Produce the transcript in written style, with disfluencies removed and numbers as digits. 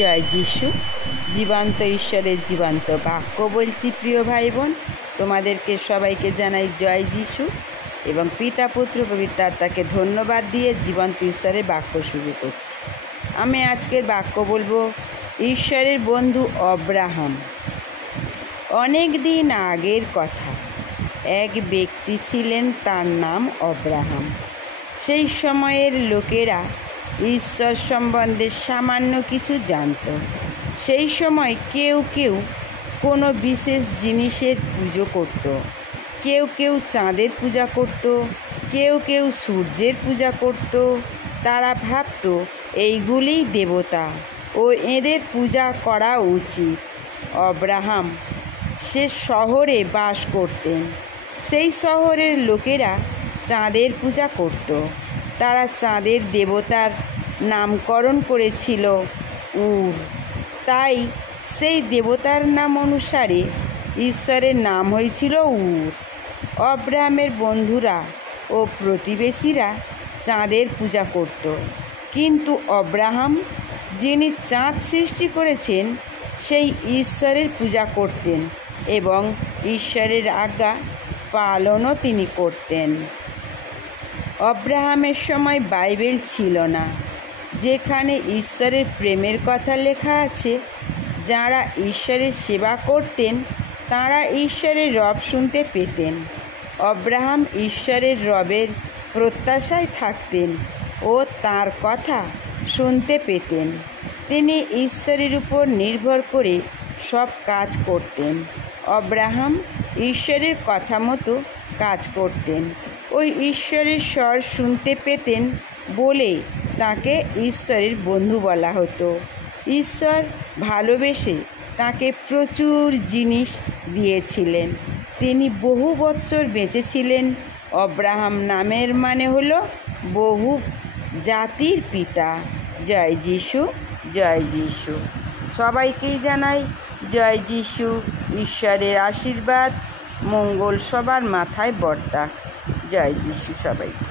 জয় যিশু। জীবন্ত ঈশ্বরের জীবন্ত বাক্য বলছি প্রিয় ভাই বোন, তোমাদেরকে সবাইকে জানাই জয় যিশু এবং পিতা পুত্র পবিত্র আত্মাকে ধন্যবাদ দিয়ে জীবন্ত ঈশ্বরের বাক্য শুরু করছি। আমি আজকের বাক্য বলবো ঈশ্বরের বন্ধু অব্রাহাম। অনেক দিন আগের কথা, এক ব্যক্তি ছিলেন, তার নাম অব্রাহাম। সেই সময়ের লোকেরা ঈশ্বর সম্বন্ধে সামান্য কিছু জানত। সেই সময় কেউ কেউ কোনো বিশেষ জিনিসের পুজো করত, কেউ কেউ চাঁদের পূজা করত, কেউ কেউ সূর্যের পূজা করত। তারা ভাবত এইগুলিই দেবতা ও এদের পূজা করা উচিত। অব্রাহাম সে শহরে বাস করতেন। সেই শহরের লোকেরা চাঁদের পূজা করত। তারা চাঁদের দেবতার নামকরণ করেছিল উর। তাই সেই দেবতার নাম অনুসারে ঈশ্বরের নাম হয়েছিল উর। অব্রাহামের বন্ধুরা ও প্রতিবেশীরা চাঁদের পূজা করত, কিন্তু অব্রাহাম যিনি চাঁদ সৃষ্টি করেছেন সেই ঈশ্বরের পূজা করতেন এবং ঈশ্বরের আজ্ঞা পালনও তিনি করতেন। অব্রাহামের সময় বাইবেল ছিল না, যেখানে ঈশ্বরের প্রেমের কথা লেখা আছে। যারা ঈশ্বরের সেবা করতেন তারা ঈশ্বরের রব শুনতে পেতেন। অব্রাহাম ঈশ্বরের রবের প্রত্যাশায় থাকতেন ও তার কথা শুনতে পেতেন। তিনি ঈশ্বরের উপর নির্ভর করে সব কাজ করতেন। অব্রাহাম ঈশ্বরের কথা মতো কাজ করতেন। ওই ঈশ্বরের স্বর শুনতে পেতেন বলে তাকে ঈশ্বরের বন্ধু বলা হতো। ঈশ্বর ভালোবেসে তাকে প্রচুর জিনিস দিয়েছিলেন। তিনি বহু বৎসর বেঁচেছিলেন। অব্রাহাম নামের মানে হলো বহু জাতির পিতা। জয় যিশু, জয় যিশু। সবাইকেই জানাই জয় যিশু। ঈশ্বরের আশীর্বাদ মঙ্গল সবার মাথায় বর্তাক। জয় যিশু সবাইকে।